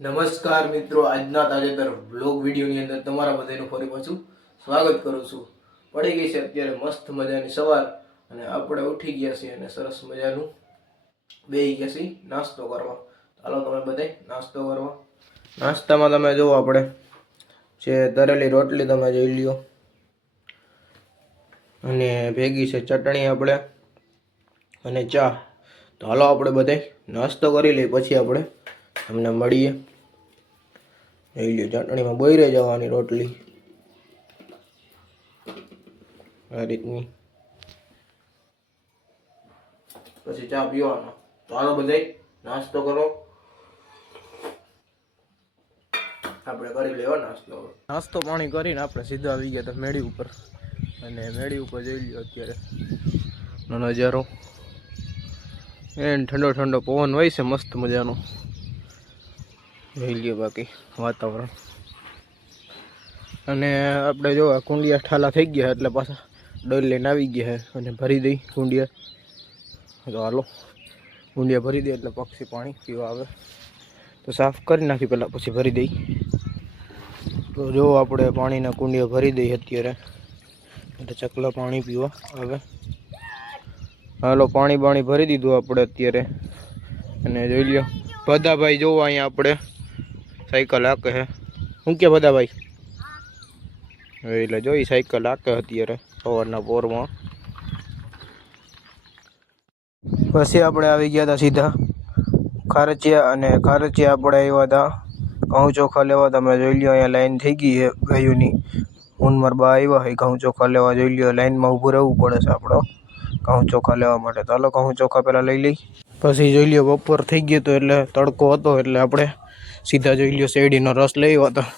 નમસ્કાર મિત્રો, આજના તાજેતર વ્લોગ વિડીયોની અંદર તમારા બધાનું ફરી પાછું સ્વાગત કરું છું. પડી ગઈ છે અત્યારે મસ્ત મજાની સવાર અને આપણે ઉઠી ગયા છીએ અને સરસ મજાનું બેસી ગયા છીએ નાસ્તો કરવા. ચાલો તમે બધા નાસ્તો કરવા. નાસ્તામાં તમે જુઓ, આપણે જે તરેલી રોટલી તમે જોઈ લ્યો અને ભેગી છે ચટણી આપણે અને ચા. તો હાલો આપણે બધા નાસ્તો કરી લઈએ, પછી આપણે તમને મળીએ. લઈ લ્યો, ચટણીમાં બોયરે જવાની રોટલી આ રીતની, પછી ચા પીવાનો. તો હાલો બધા નાસ્તો કરો, આપણે કરી લેવા નાસ્તો. નાસ્તો પાણી કરીને આપણે સીધા આવી ગયા હતા મેળી ઉપર, અને મેળી ઉપર જોઈ લ્યો અત્યારે નજારો. ઠંડો ઠંડો પવન હોય છે મસ્ત મજાનો. જોઈ લ્યો બાકી વાતાવરણ. અને આપણે જો કુંડિયા ઠાલા થઈ ગયા એટલે પાછા ડોલ લઈને આવી ગયા છે અને ભરી દઈ કુંડિયા. તો હાલો કુંડિયા ભરી દે એટલે પક્ષી પાણી પીવા આવે. તો સાફ કરી નાખી પહેલાં, પછી ભરી દઈ. તો જો આપણે પાણીના કુંડિયા ભરી દઈએ અત્યારે, એટલે ચકલા પાણી પીવા આવે. હાલો પાણી ભરી દીધું આપણે અત્યારે. અને જોઈ લ્યો બધાભાઈ જોવો અહીંયા આપણે સાયકલ હાકે છે. શું કે બધાભાઈ? એટલે જોઈ સાયકલ હાકે અત્યારે સવારના પોરમાં. પછી આપણે આવી ગયા હતા સીધા ખારચિયા, અને ખારચિયા આપણે આવ્યા હતા ઘઉં ચોખા લેવા. તમે જોઈ લ્યો અહીંયા લાઈન થઈ ગઈ છે ગાયોની. ઊનમાં બા આવ્યા હોય ઘઉં ચોખા લેવા. જોઈ લ્યો લાઈનમાં ઊભું રહેવું પડે છે આપણો ઘઉં ચોખા લેવા માટે. ચાલો ઘઉં ચોખા પહેલાં લઈ લઈ. પછી જોઈ લ્યો બપોર થઈ ગયો હતો એટલે તડકો હતો, એટલે આપણે સીધા જોઈ લ્યો શેરડીનો રસ લઈ આવ્યા હતા.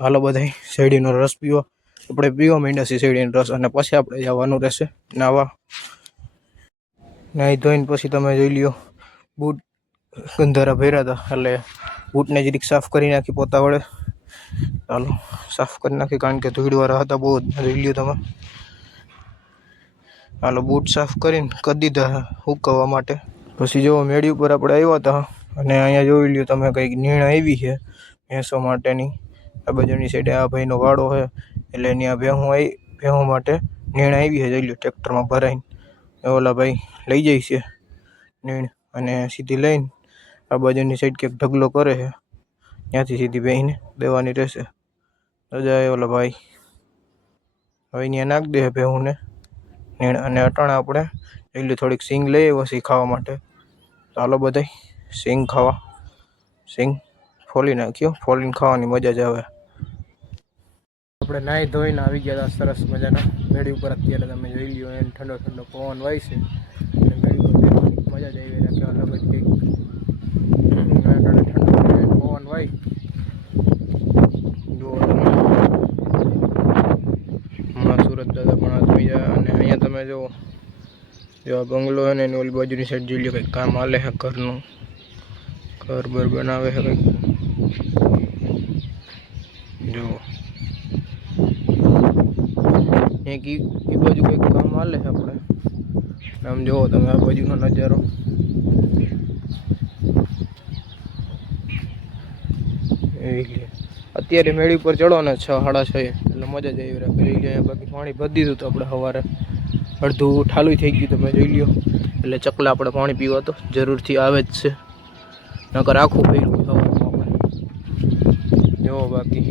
હાલો બધા શેરડીનો રસ પીવા. આપણે પીવા માંડ્યા છીએ શેરડીનો રસ, અને પછી આપણે જવાનું રહેશે નાવા. નાહી ધોઈને પછી તમે જોઈ લ્યો બૂટ ગંધારા ભર્યા હતા, એટલે બૂટને જરીક સાફ કરી નાખી પોતા વડે. ચાલો સાફ કરી નાખી, કારણ કે ધૂળવાળા હતા બહુ. જોઈ લ્યો તમે. હાલો બૂટ સાફ કરીને કરી દીધા સુકવવા માટે. પછી જો મેળી ઉપર આપણે આવ્યા હતા, અને અહીંયા જોઈ લ્યો તમે કંઈક નીણ આવી છે ભેંસો માટેની. આ બાજુની સાઈડે આ ભાઈનો વાડો છે, એટલે એની આ ભેહું માટે નીણ આવી છે. જોઈ લ્યો ટ્રેક્ટરમાં ભરાઈને ઓલા ભાઈ લઈ જાય છે નીણ, અને સીધી લઈને આ બાજુની સાઈડ કંઈક ઢગલો કરે છે, ત્યાંથી સીધી ભેંને દેવાની રહેશે. તો જાય ઓલા ભાઈ હવે ત્યાં નાખ દે ભેહુંને નીણ. અને અટાણા આપણે જોઈ લ્યો થોડીક સિંગ લઈ આવ્યા છીએ ખાવા માટે. ચાલો બધાય સિંગ ખાવા. સિંગ ફોલી નાખ્યો, ફોલીને ખાવાની મજા જ આવે. આપણે નાહી ધોઈને આવી ગયા હતા સરસ મજાના મેળી ઉપર. અત્યારે તમે જોઈ લ્યો એને ઠંડો ઠંડો પવન વાય છે, અને મેળી ઉપર બેસવાની મજા જ આવી રાખે અલગ જ કંઈક. ઠંડો પવન વાય જુઓ તમે. હમણાં સુરત દાદા પણ આવી જાય. અને અહીંયા તમે જો આ બંગલો છે ને એની ઓલી બાજુની સાઈડ જોઈ લો કંઈક કામ હાલે છે ઘરનું. ઘર બર બનાવે છે કંઈક. જુઓ એક એ બાજુ કંઈક કામ હાલે છે આપણે. આમ જુઓ તમે આ બાજુનો નજારો. અત્યારે મેળી ઉપર ચડો ને 6 સાડા 6 એટલે મજા જ આવી રાખે. જોઈ લો બાકી પાણી ભરી દીધું તો આપણે સવારે અડધું ઠાલું થઈ ગયું. તમે જોઈ લ્યો, એટલે ચકલા આપણે પાણી પીવા તો જરૂરથી આવે જ છે, નકર આખું પીરું સવારમાં આપણે. જુઓ બાકી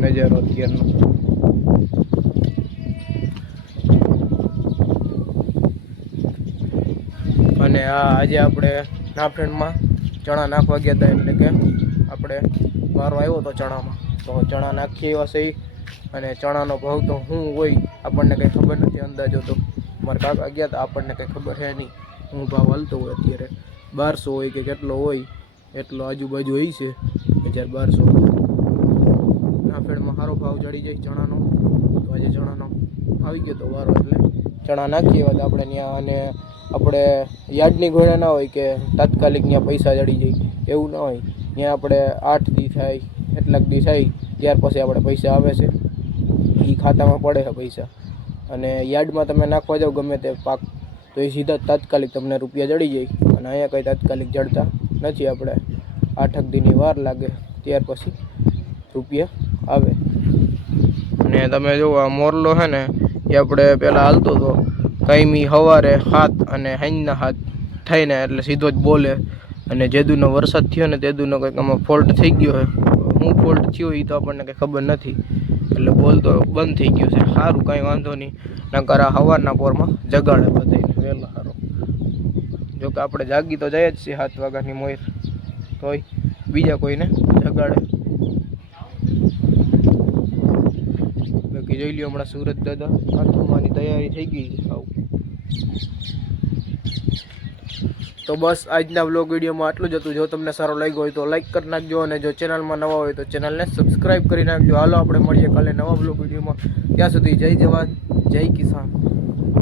નજારો અત્યારનો. અને આજે આપણે નાફેણમાં ચણા નાખવા ગયા હતા, એટલે કે આપણે વારો આવ્યો હતો ચણામાં. તો ચણા નાખી એવા છે, અને ચણાનો ભાવ તો શું હોય આપણને કંઈ ખબર નથી. અંદાજો તો મારા કાકા ગયા હતા, આપણને કંઈ ખબર છે નહીં શું ભાવ હાલતો હોય. અત્યારે 1200 હોય કે કેટલો હોય, એટલો આજુબાજુ હોય છે 1200. નાફેણમાં સારો ભાવ ચડી જાય ચણાનો. તો આજે ચણાનો આવી ગયો તો વારો, એટલે ચણા નાખી એવા આપણે ત્યાં. અને આપણે યાર્ડની ઘોડા ના હોય કે તાત્કાલિક ત્યાં પૈસા ચડી જાય, એવું ના હોય. ત્યાં આપણે 8 દી થાય, એટલાક દી થાય ત્યાર પછી આપણે પૈસા આવે છે, એ ખાતામાં પડે છે પૈસા. અને યાર્ડમાં તમે નાખવા જાઓ ગમે તે પાક, તો એ સીધા તાત્કાલિક તમને રૂપિયા ચડી જાય. અને અહીંયા કંઈ તાત્કાલિક જડતા નથી. આપણે 8 દીની વાર લાગે, ત્યાર પછી રૂપિયા આવે. અને તમે જુઓ આ મોરલો છે ને એ આપણે પહેલાં હાલતો હતો કાયમી સવારે 7 અને સાંજના 7 થઈને, એટલે સીધો જ બોલે. અને જેદુનો વરસાદ થયો ને તેદુનો કંઈક આમાં ફોલ્ટ થઈ ગયો છે. શું ફોલ્ટ થયો એ તો આપણને કંઈ ખબર નથી, એટલે બોલતો બંધ થઈ ગયો છે. સારું, કાંઈ વાંધો નહીં, નકર આ સવારના પોરમાં જગાડે બધાને વહેલા સારું. જોકે આપણે જાગી તો જાય જ છે 7 વાગ્યાની મોર, તોય બીજા કોઈને જગાડે. બાકી જોઈ લ્યો હમણાં સુરત દાદા આથમવાની તૈયારી થઈ ગઈ છે. તો બસ આજના વ્લોગ વિડીયોમાં આટલું જ હતું. જો તમને સારો લાગ્યો હોય તો લાઈક કરી નાખજો, અને જો ચેનલમાં નવા હોય તો ચેનલને સબસ્ક્રાઈબ કરી નાખજો. હાલો આપણે મળીએ કાલે નવા વ્લોગ વિડીયોમાં. ત્યાં સુધી જય જવાન, જય કિસાન.